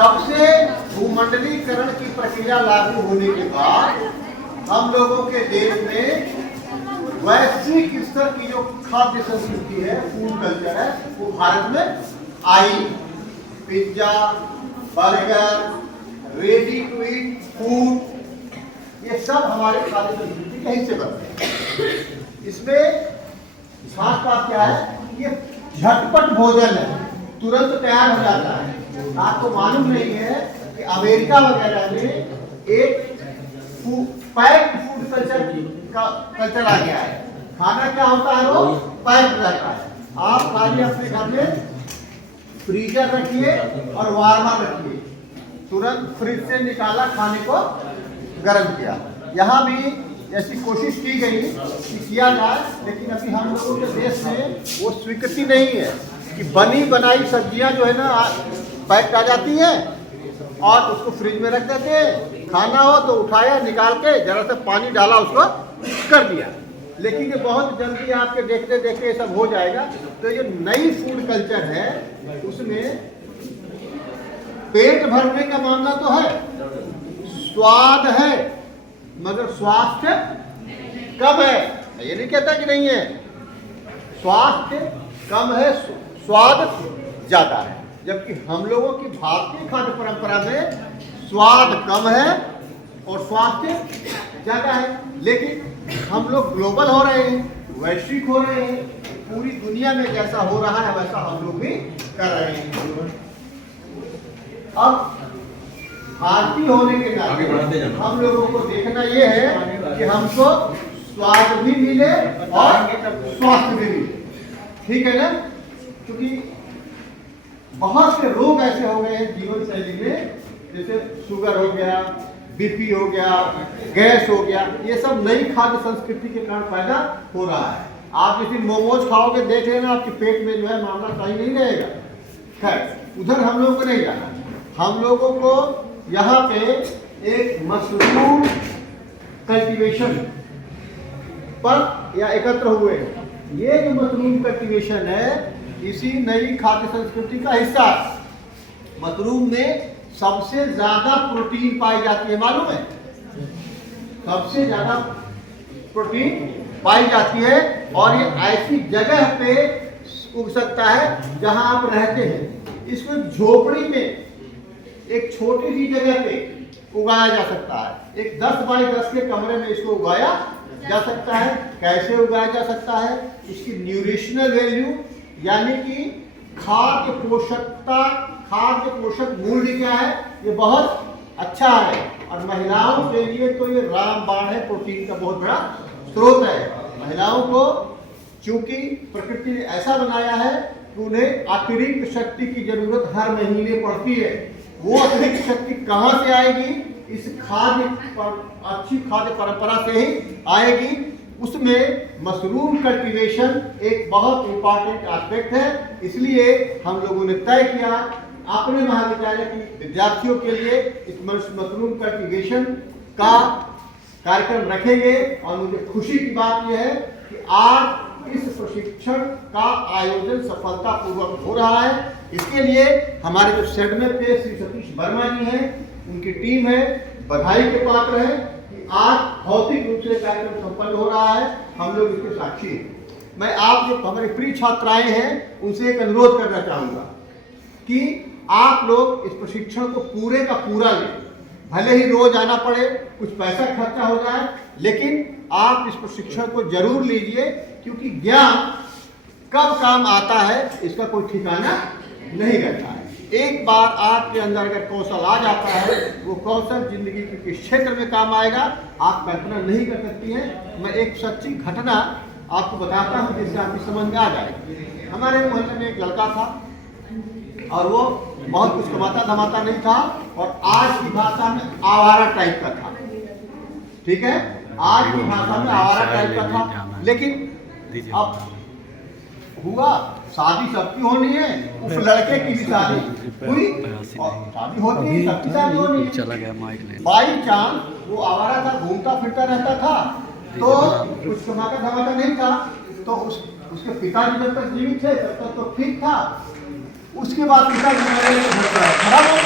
तब से भूमंडलीकरण की प्रक्रिया लागू होने के बाद हम लोगों के देश में वैश्विक स्तर की जो खाद्य संस्कृति है, फूड कल्चर है, वो भारत में आई। Pizza, burger, ready to eat food, ये सब हमारे खाद्य संस्कृति के हिस्से बनते हैं। इसमें खास बात क्या है, ये झटपट भोजन है, तुरंत तैयार हो जाता है। आपको मालूम नहीं है कि अमेरिका वगैरह में एक पैक्ड फूड कल्चर आ गया है। खाना क्या होता है, वो पैक्ड रहता है। आप खाली अपने घर में फ्रीजर रखिए और वार्मर रखिए, तुरंत फ्रिज से निकाला, खाने को गर्म किया। यहाँ भी ऐसी कोशिश की गई कि किया जाए, लेकिन अभी हम लोगों के देश में वो स्वीकृति नहीं है कि बनी बनाई सब्जियां जो है ना पैक आ जाती हैं और उसको फ्रिज में रख देते हैं। खाना हो तो उठाया, निकाल के जरा सा पानी डाला, उसको कर दिया। लेकिन ये बहुत जल्दी आपके देखते देखते ये सब हो जाएगा। तो ये नई फूड कल्चर है, उसमें पेट भरने का मामला तो है, स्वाद है, मगर स्वास्थ्य कम है। ये नहीं कहता कि नहीं है, स्वास्थ्य कम है, स्वाद ज्यादा है। जबकि हम लोगों की भारतीय खाद्य परंपरा में स्वाद कम है और स्वास्थ्य ज्यादा है। लेकिन हम लोग ग्लोबल हो रहे हैं, वैश्विक हो रहे हैं, पूरी दुनिया में जैसा हो रहा है वैसा हम लोग भी कर रहे हैं। अब भारतीय होने के नाते हम लोगों को देखना ये है कि हमको स्वाद भी मिले और स्वास्थ्य भी मिले, ठीक है ना? क्योंकि बहुत से रोग ऐसे हो गए हैं जीवन शैली में, जैसे शुगर हो गया, बीपी हो गया, गैस हो गया, ये सब नई खाद्य संस्कृति के कारण पैदा हो रहा है। आप यदि मोमोज खाओगे, देख लेना आपके पेट में जो है मामला सही नहीं रहेगा। खैर, उधर हम लोगों को नहीं जाना। हम लोगों को यहाँ पे एक मशरूम कल्टीवेशन पर या एकत्र हुए। ये जो मशरूम कल्टीवेशन है, इसी नई खाद्य संस्कृति का हिस्सा है। मशरूम में सबसे ज्यादा प्रोटीन पाई जाती है, मालूम है? सबसे ज्यादा प्रोटीन पाई जाती है और ये ऐसी जगह पे उग सकता है जहां आप रहते हैं। इसको झोपड़ी में एक छोटी सी जगह पे उगाया जा सकता है। एक 10 बाई 10 के कमरे में इसको उगाया जा सकता है। कैसे उगाया जा सकता है? इसकी न्यूट्रिशनल वैल्यू यानी कि खाद्य पोषकता, खाद्य पोषक मूल्य क्या है, ये बहुत अच्छा है। और महिलाओं के लिए तो ये रामबाण है, प्रोटीन का बहुत बड़ा स्रोत है। महिलाओं को चूंकि प्रकृति ने ऐसा बनाया है कि उन्हें अतिरिक्त शक्ति की जरूरत हर महीने पड़ती है। वो अतिरिक्त शक्ति कहाँ से आएगी? इस अच्छी खाद्य परंपरा से ही आएगी। उसमें मशरूम कल्टीवेशन एक बहुत इंपॉर्टेंट एस्पेक्ट है। इसलिए हम लोगों ने तय किया अपने महाविद्यालय के विद्यार्थियों के लिए इस मशरूम कल्टीवेशन का कार्यक्रम रखेंगे। और मुझे खुशी की बात यह है कि आज इस प्रशिक्षण का आयोजन सफलतापूर्वक हो रहा है। इसके लिए हमारे जो सेडमेप पे श्री सतीश वर्मा जी हैं, उनकी टीम है, बधाई के पात्र है कि आज भौतिक रूप से कार्यक्रम संपन्न हो रहा है। हम लोग इसके साक्षी हैं। मैं आप जो हमारे प्रिय छात्राएं हैं उनसे एक अनुरोध करना चाहूँगा कि आप लोग इस प्रशिक्षण को पूरे का पूरा लें। भले ही रोज आना पड़े, कुछ पैसा खर्चा हो जाए, लेकिन आप इस प्रशिक्षण को जरूर लीजिए, क्योंकि ज्ञान कब काम आता है इसका कोई ठिकाना नहीं रहता है। एक बार आपके अंदर अगर कौशल आ जाता है, वो कौशल जिंदगी के किस क्षेत्र में काम आएगा आप कल्पना नहीं कर सकती हैं। मैं एक सच्ची घटना आपको बताता हूँ जिससे आपकी समझ में आ जाए। हमारे मोहल्ले में एक लड़का था और वो बहुत कुछ कमाता धमाता नहीं था और आज की भाषा में आवारा टाइप का था। ठीक है, आज की भाषा में आवारा टाइप का था। लेकिन अब हुआ, शादी सबकी होनी है, उस लड़के की भी शादी हुई और शादी होती है, सबकी शादी होनी है। चला गया माइक ले। बाई चांस वो आवारा था, घूमता फिरता रहता था, तो कुछ कमाता धमाता नहीं था। तो उसके पिताजी जब तक जीवित थे तब तक तो ठीक था। उसके बाद पिताजी खराब हो